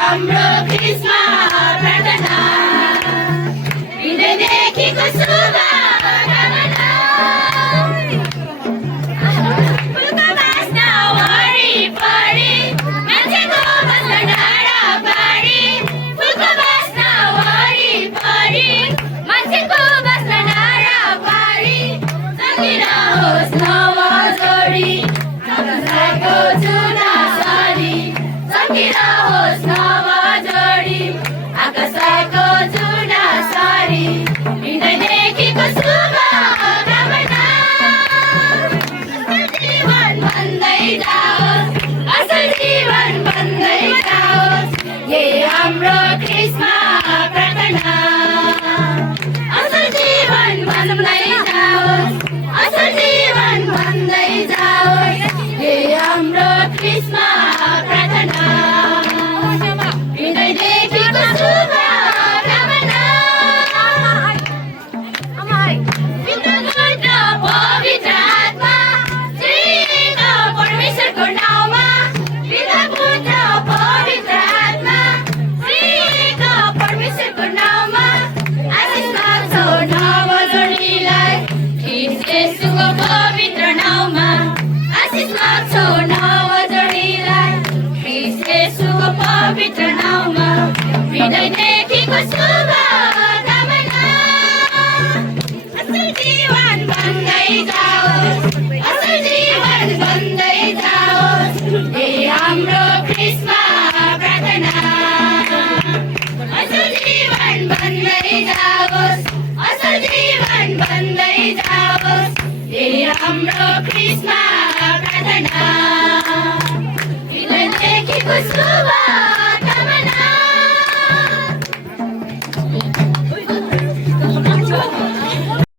हाम्रो क्रिस्मा प्रार्थना हृदयदेखिको शुभकामना फुलको बास्ना वरिपरि मान्छेको बस्न डाँडा पारी फुलको बास्ना वरिपरि मान्छेको बस्न डाँडा पारी सकिरहोस् नवजोडी आकाशको चुना सारी सकिरहोस् नवजोडी आकाशको चुना सारी हृदयदेखिको शुभकामना असल जीवन भन्दै जाओस् असल जीवन भन्दै जाओस् यही हाम्रो क्रिस्मा प्रार्थना असल जीवन भन्दै जाओस् असल जीवन भन्दै जाओस् यही हाम्रो क्रिस्मा प्रार्थना हृदयदेखिको शुभकामना पितृपुत्र पवित्र आत्मा श्रीएक परमेश्वरको नाउँमा पितृपुत्र पवित्र आत्मा श्रीएक परमेश्वरको नाउँमा आशिष लाग्छौ नवजोडीलाई ख्रीष्ट येशूको पवित्र नाउँमा आशिष लाग्छौ नवजोडीलाई ख्रीष्ट येशूको पवित्र नाउँमा हृदयदेखिको शुभकामना असल जीवन भन्दै जाओस् असल जीवन भन्दै जाओस् यही हाम्रो क्रिस्मा प्रार्थना असल जीवन भन्दै जाओस् असल जीवन भन्दै जाओस् यही हाम्रो क्रिस्मा प्रार्थना हृदयदेखिको शुभ